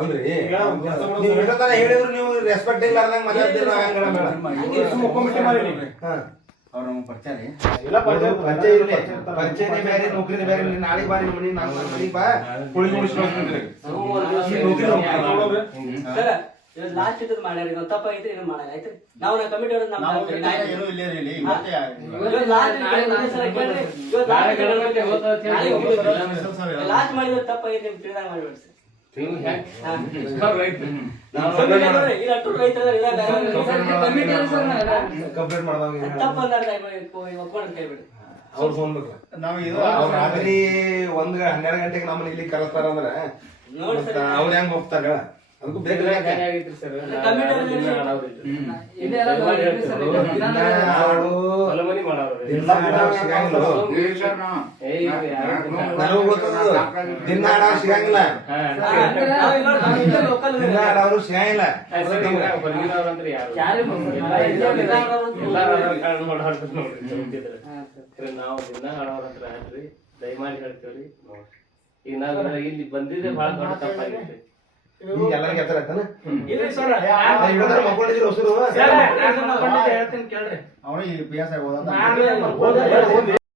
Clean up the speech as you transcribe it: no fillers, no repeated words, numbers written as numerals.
ಅಲ್ರಿ ಹೇಳಿದ್ರು ನೀವು ರೆಸ್ಪೆಕ್ಟ್ ಇಲ್ಲಾರ್ದಂಗ ಅವ್ರ ನಮ್ಗೆ ಪರಿಚಯ ರೀ ಪರಿಚಯನೇ ಬೇರೆ ನೌಕರಿ ಬೇರೆ. ನಾಳೆ ಬಾರಿ ಮನಿ ಮನಿ ಬಾ ಕುಳಿ ಮುಗಿಸ್ಕೊಂಡ್ರಿ ಲಾಸ್ಟ್ ಇದ್ ಮಾಡ್ಯಾರ ಇದು ತಪ್ಪಾಗೈತ್ರಿ ಏನು ಮಾಡಲ್ಲ ಆಯ್ತ್ರಿ. ನಾವು ಕಮಿಟಿ ಏನೂ ಇಲ್ಲೇ ರೀ ಲಾಸ್ಟ್ ಮಾಡಿದ್ರೆ ತಪ್ಪಾಗೈತಿ ನಿಮ್ ತಿಳಿದಾಗ ಮಾಡ್ಬೇಡಿ ಸರ್. ಕಂಪ್ಲೇಂಟ್ ಮಾಡ್ದಂಗ ಅವ್ರು ಫೋನ್ ಬೇಕು. ರಾತ್ರಿ 12 ಗಂಟೆಗೆ ನಮ್ಮನ್ನ ಇಲ್ಲಿ ಕರೆಸ್ತಾರ ಅಂದ್ರ ಅವ್ರ ಹೆಂಗ್ ಹೋಗ್ತಾರ? ಅದಕ್ಕೂ ಬೇಕು ದಿನ ಆಡೋರು ಸಿಗಂಗಿಲ್ಲ, ದಿನ ಆಡೋರು ಸಿಗಂಗಿಲ್ಲ. ನಾವು ದಿನ ಆಡೋರಂತ್ರ ಹೇಳ್ರಿ, ದಯಮಾಡಿ ಹೇಳ್ತೇವ್ರಿ. ಈಗ ನಾವ್ ಇಲ್ಲಿ ಬಂದಿದ್ದೆ ಬಹಳ ದೊಡ್ಡ ತಪ್ಪಾಗೈತಿ. ಈಗ ಎಲ್ಲರಿಗೂ ಎತ್ತರ ಆಯ್ತಾನ ಮಕ್ಕೊಂಡಿದ್ರಿ ಹೊಸರು ಹೇಳ್ತೀನಿ ಕೇಳ್ರಿ. ಅವನಿಗೆ PSI